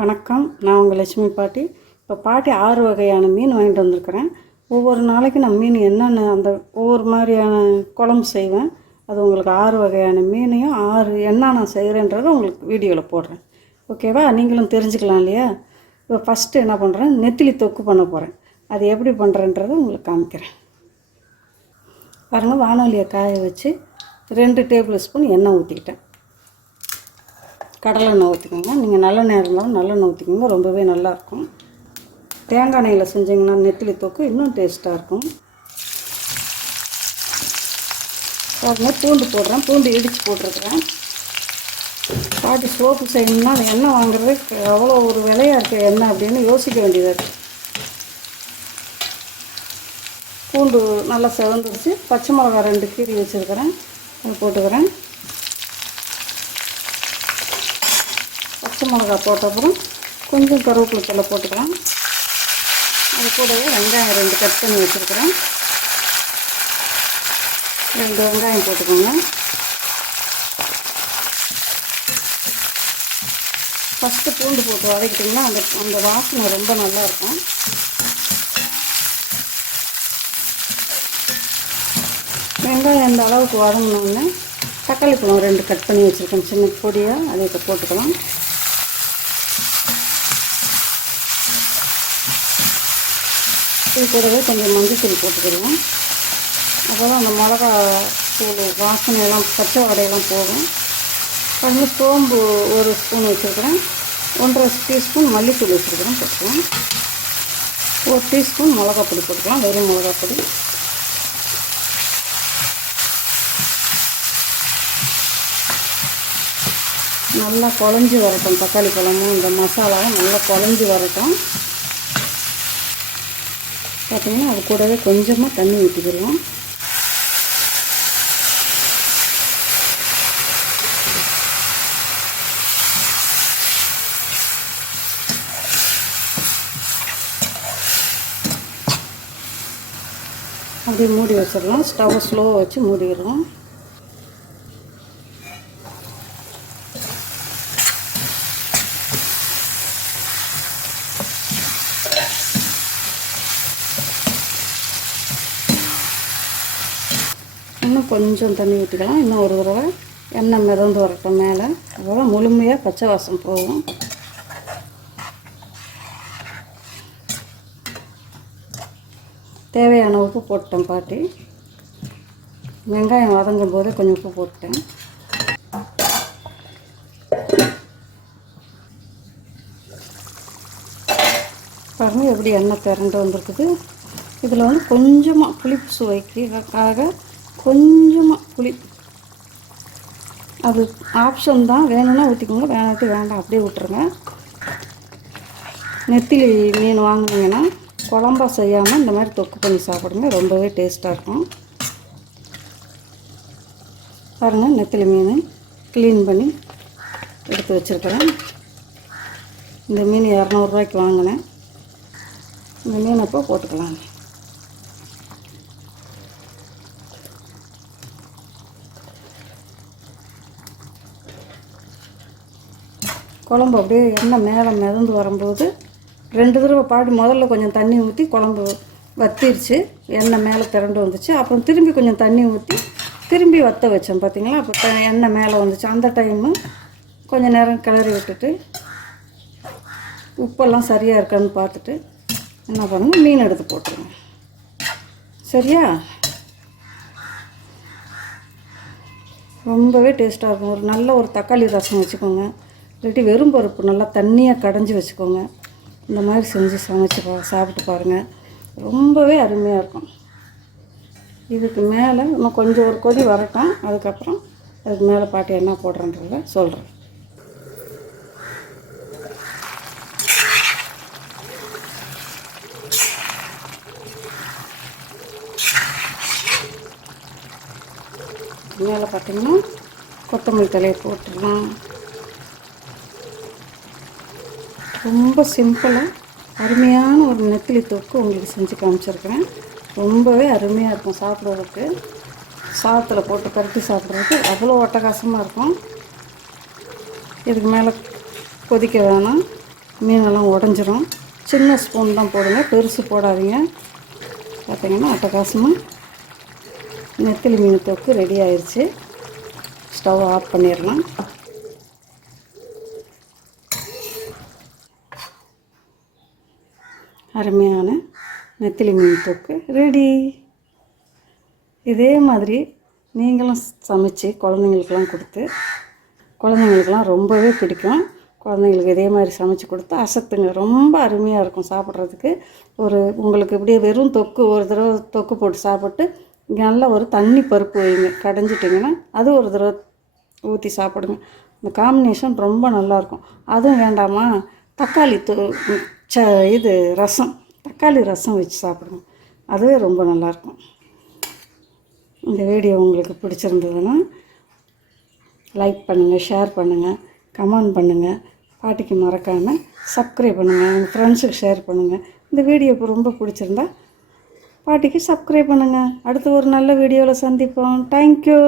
வணக்கம். நான் உங்கள் லட்சுமி பாட்டி. இப்போ பாட்டி ஆறு வகையான மீன் வாங்கிட்டு வந்திருக்கிறேன். ஒவ்வொரு நாளைக்கு நான் மீன் என்னென்ன அந்த ஒவ்வொரு மாதிரியான குழம்பு செய்வேன். அது உங்களுக்கு ஆறு வகையான மீனையும் ஆறு என்ன நான் செய்கிறேன்றதை உங்களுக்கு வீடியோவில் போடுறேன். ஓகேவா? நீங்களும் தெரிஞ்சுக்கலாம் இல்லையா? இப்போ ஃபஸ்ட்டு என்ன பண்ணுறேன் நெத்திலி தொக்கு பண்ண போகிறேன் அது எப்படி பண்ணுறேன்றதை உங்களுக்கு காமிக்கிறேன். பாருங்கள் வானொலியை காய வச்சு ரெண்டு டேபிள் ஸ்பூன் எண்ணெய் ஊற்றிக்கிட்டேன் கடலெண்ணெய் ஊற்றிக்கோங்க. நீங்கள் நல்லெண்ணெய் இருந்தாலும் நல்லெண்ணெய் ஊற்றிக்கோங்க. ரொம்பவே நல்லாயிருக்கும். தேங்காய் எண்ணெயில் செஞ்சிங்கன்னா நெத்திலி தொக்கு இன்னும் டேஸ்ட்டாக இருக்கும். பாருங்கள் பூண்டு போடுறேன். பூண்டு இடித்து போட்டிருக்கிறேன். பாட்டி சோப்பு செய்யணும்னா அது எண்ணெய் வாங்குறது அவ்வளோ ஒரு விலையாக இருக்குது எண்ணெய் அப்படின்னு யோசிக்க வேண்டியதாக இருக்குது பூண்டு நல்லா செவந்துருச்சு பச்சை மிளகா ரெண்டு கீரி வச்சுருக்கிறேன். போட்டுக்கிறேன். மிளகா போட்டப்புறம் கொஞ்சம் கருவேப்பிலை தலை போட்டுக்கலாம். அது கூடவே வெங்காயம் ரெண்டு கட் பண்ணி வச்சுருக்கிறேன். ரெண்டு வெங்காயம் போட்டுக்கோங்க. ஃபஸ்ட்டு பூண்டு போட்டு வதக்கிட்டிங்கன்னா அந்த அந்த வாசனை ரொம்ப நல்லா இருக்கும். வெங்காயம் எந்த அளவுக்கு வதங்கினோடனே தக்காளி பழம் ரெண்டு கட் பண்ணி வச்சுருக்கேன். சின்ன பொடியாக அதை இப்போ போட்டுக்கலாம். இது கூடவே கொஞ்சம் மஞ்சத்தூள் போட்டுக்கிடுவோம். அப்போ தான் அந்த மிளகா தூள் வாசனையெல்லாம் பச்சை வடையெல்லாம் போகும். கொஞ்சம் சோம்பு ஒரு ஸ்பூன் வச்சுருக்கிறேன். ஒன்றரை டீஸ்பூன் மல்லித்தூள் வச்சுருக்கிறேன் போட்டுக்கலாம். ஒரு டீஸ்பூன் மிளகா பொடி போட்டுக்கலாம் வெறும் மிளகா பொடி நல்லா குழஞ்சி வரட்டும் தக்காளி பழமும் இந்த மசாலாவும் நல்லா குழஞ்சி வரட்டும். பார்த்தீங்கன்னா அது கூடவே கொஞ்சமாக தண்ணி ஊற்றிக்கிடுவோம் அப்படியே மூடி வச்சிடலாம். ஸ்டவ் ஸ்லோவாக வச்சு மூடிடுறோம் இன்னும் கொஞ்சம் தண்ணி ஊற்றிக்கலாம் இன்னும் ஒரு தடவை எண்ணெய் மிதந்து வரட்டும் மேலே. அப்போ முழுமையாக பச்சை வாசம் போகும். தேவையான உப்பு போட்டேன் பாட்டி. வெங்காயம் வதங்கும் போதே கொஞ்சம் உப்பு போட்டேன். பாருங்கள் எப்படி எண்ணெய் திரண்டு வந்திருக்குது. இதில் வந்து கொஞ்சமாக புளிப்பு சுவைக்காக கொஞ்சமாக புளி. அது ஆப்ஷன் தான். வேணும்னா ஊற்றிக்கோங்க வேணாட்டி வேண்டாம். அப்படியே விட்டுருங்க. நெத்திலி மீன் வாங்கினீங்கன்னா குழம்பா செய்யாமல் இந்த மாதிரி தொக்கு பண்ணி சாப்பிடுங்க. ரொம்பவே டேஸ்ட்டாக இருக்கும். பாருங்கள் நெத்திலி மீன் க்ளீன் பண்ணி எடுத்து வச்சுருக்கிறேன். இந்த மீன் இரநூறுவாய்க்கு வாங்கினேன். இந்த மீன் அப்போ போட்டுக்கலாம் குழம்பு அப்படியே எண்ணெய் மேலே மிதந்து வரும்போது ரெண்டு தடவை பாடி முதல்ல கொஞ்சம் தண்ணி ஊற்றி குழம்பு வத்திருச்சு. எண்ணெய் மேலே திரண்டு வந்துச்சு. அப்புறம் திரும்பி கொஞ்சம் தண்ணி ஊற்றி திரும்பி வத்த வச்சேன். பார்த்தீங்களா? அப்போ எண்ணெய் மேலே வந்துச்சு. அந்த டைமு கொஞ்சம் நேரம் கிளறி விட்டுட்டு உப்பெல்லாம் சரியாக இருக்கான்னு பார்த்துட்டு என்ன பண்ணுங்க? மீன் எடுத்து போட்டுருங்க. சரியா? ரொம்பவே டேஸ்ட்டாக இருக்கும். ஒரு நல்ல ஒரு தக்காளி ரசம் வச்சுக்கோங்க. இல்லாட்டி வெறும் பருப்பு நல்லா தண்ணியாக கடைஞ்சி வச்சுக்கோங்க. இந்த மாதிரி செஞ்சு சமைச்சு பா சாப்பிட்டு பாருங்கள் ரொம்பவே அருமையாக இருக்கும். இதுக்கு மேலே இன்னும் கொஞ்சம் ஒரு கொதி வரட்டும். அதுக்கப்புறம் அதுக்கு மேலே பாட்டி என்ன போடுறேன்றத சொல்கிறேன் மேலே பார்த்தீங்கன்னா கொத்தமல்லி தலையை போட்டுடலாம். ரொம்ப சிம்பிளாக அருமையான ஒரு நெத்திலி தொக்கு உங்களுக்கு செஞ்சு காமிச்சிருக்கிறேன். ரொம்பவே அருமையாக இருக்கும் சாப்பிட்றதுக்கு. சாதத்தில் போட்டு பருத்தி சாப்பிட்றதுக்கு அவ்வளோ அட்டகாசமாக இருக்கும். இதுக்கு மேலே கொதிக்க வேணாம். மீனெல்லாம் உடஞ்சிரும். சின்ன ஸ்பூன் தான் போடுங்க. பெருசு போடாதீங்க. பார்த்தீங்கன்னா அட்டகாசமாக நெத்திலி மீன் தொக்கு ரெடி ஆயிடுச்சு ஸ்டவ் ஆஃப் பண்ணிடலாம். அருமையான நெத்திலி மீன் தொக்கு. ரெடி இதே மாதிரி நீங்களும் சமைச்சு குழந்தைங்களுக்கெல்லாம் கொடுத்து குழந்தைங்களுக்கெல்லாம் ரொம்பவே பிடிக்கும். குழந்தைங்களுக்கு இதே மாதிரி சமைச்சு கொடுத்து அசத்துங்க. ரொம்ப அருமையாக இருக்கும் சாப்பிட்றதுக்கு. ஒரு உங்களுக்கு இப்படியே வெறும் தொக்கு ஒரு தடவை தொக்கு போட்டு சாப்பிட்டு நல்லா ஒரு தண்ணி பருப்பு வைங்க. கடைஞ்சிட்டிங்கன்னா அது ஒரு தடவை ஊற்றி சாப்பிடுங்க. இந்த காம்பினேஷன் ரொம்ப நல்லாயிருக்கும் அதுவும் வேண்டாமா? தக்காளி தொ ச இது ரசம் தக்காளி ரசம் வச்சு சாப்பிடுங்க அதுவே ரொம்ப நல்லாயிருக்கும். இந்த வீடியோ உங்களுக்கு பிடிச்சிருந்ததுன்னா லைக் பண்ணுங்கள் ஷேர் பண்ணுங்கள் கமெண்ட் பண்ணுங்கள் பாட்டிக்கு மறக்காமல் சப்ஸ்கிரைப் பண்ணுங்கள் உங்கள் ஃப்ரெண்ட்ஸுக்கு ஷேர் பண்ணுங்கள் இந்த வீடியோ இப்போ ரொம்ப பிடிச்சிருந்தா பாட்டிக்கு சப்ஸ்கிரைப் பண்ணுங்கள் அடுத்து ஒரு நல்ல வீடியோவில் சந்திப்போம். தேங்க்யூ